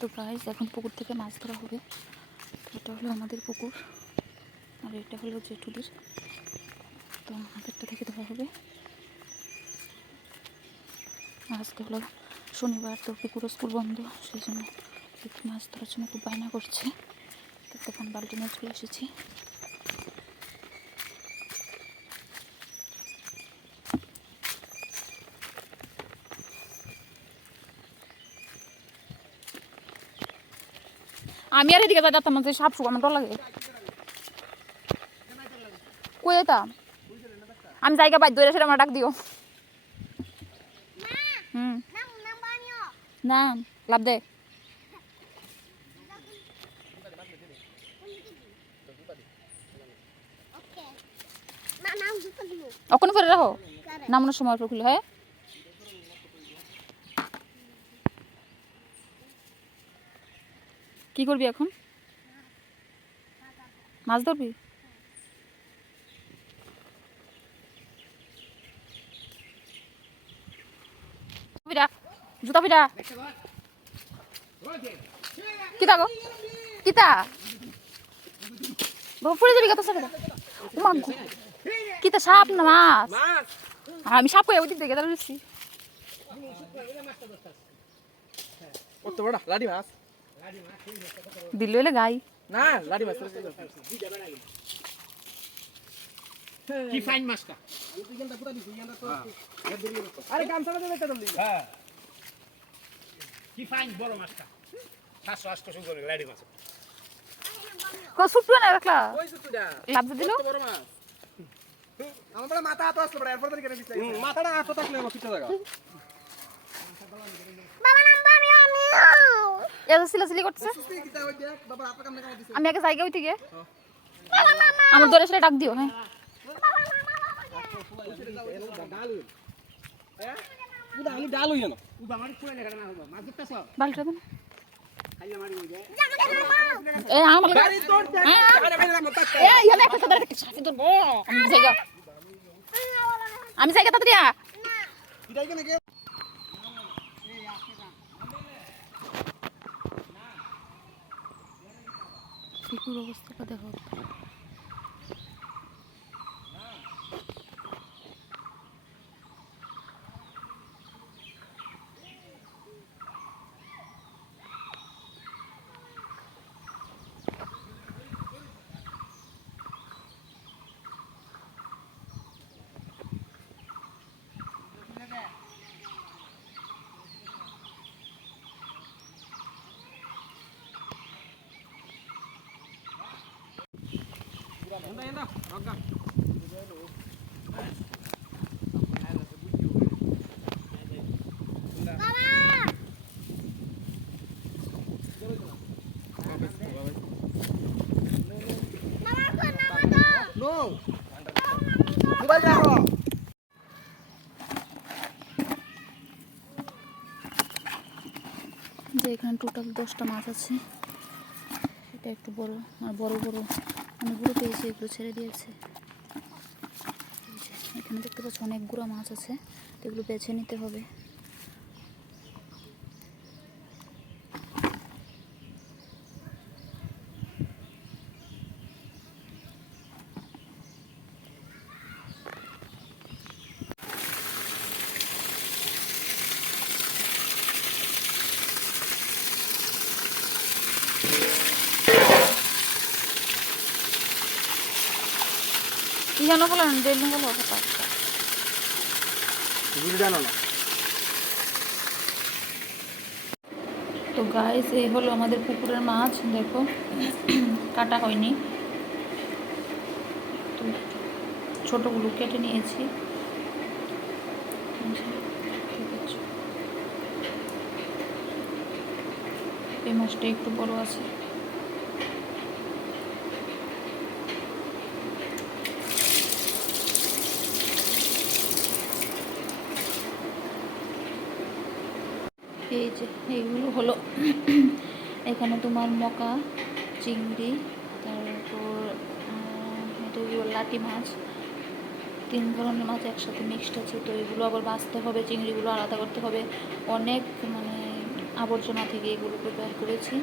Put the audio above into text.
তো গাইস এখন পুকুর থেকে মাছ ধরা হবে। এটা হলো আমাদের পুকুর। আর এটা হলো জেঠুদের। তো আমাদেরটা থেকে ধরা হবে। আজকে হলো শনিবার, তো পুকুর স্কুল বন্ধ, সেই জন্য মাছ ধরার জন্য খুব বায়না করছে। তো তখন বালতি নিয়ে চলে এসেছি। আমি আর এদিকে যাতাম না সাপ সুপ আমার ডর লাগে। কই যেতাম আমি জায়গা বাদ ধরে সেটা আমার ডাক দিও। হুম. না লাভ দে. অখন করে রাখো। নামানোর সময় খুলে হয়? কি করবি এখন? মাছ ধরবি? জুতা পিঠা কিতা গো? কিতা? ফুলে যাবি কত সাথে। কিতা সাপ না মাছ? আমি সাপ ওদিক থেকে দাঁড়াচ্ছি কত বড় লাডি মাছ। দিল্লি হলে গাই। না লাডি মাছ কি ফাইন মাছটা আরে গামছাটা একটা দিন হ্যাঁ। কি ফাইন বড় মাছটা সাতশো আটশো করে লাইডি মাছ। না রাখলা লাভ দিল? বড় মাছ? আমার বড় মাথা হাত আসলো বড় এরপর থেকে মাথাটা হাত থাকলে জায়গা. এত করতেছে। আমি আগে জায়গা হইতে গিয়ে। আমার দরে সেটা ডাক দিও হ্যাঁ। পুরা আলু ডাল হইয়া না উবা মারি পুরাই লেখা না হব মাছ ধরতেছ বালটা দেন খাইলে মারি ওই যে এ আমার লাগে গাড়ি তোর দেখ আরে ভাই আমার তাক এ ইয়ালে একটা সাদা একটা সাফি ধরবো আমি জায়গা আমি জায়গা তাড়াতাড়ি পুকুর অবস্থাটা দেখো যে এখানে টোটাল দশটা মাছ আছে এটা একটু বড় আর বড় বড় অনেকগুলো পেয়েছে, এগুলো ছেড়ে দিয়েছে। এখানে দেখতে পাচ্ছি অনেকগুলো মাছ আছে এগুলো বেছে নিতে হবে। কথা জানো না। তো গাইস এই হলো আমাদের পুকুরের মাছ দেখো। কাটা হয়নি। তো ছোটোগুলো কেটে নিয়েছি। এই মাছটা একটু বড় আছে। এই যে, এইগুলো হলো। এখানে তোমার মকা, চিংড়ি, তারপর লাটি মাছ। তিন ধরনের মাছ একসাথে মিক্সড আছে, তো এগুলো আবার বাঁচতে হবে, চিংড়িগুলো আলাদা করতে হবে। অনেক মানে আবর্জনা থেকে এগুলোকে বের করেছি।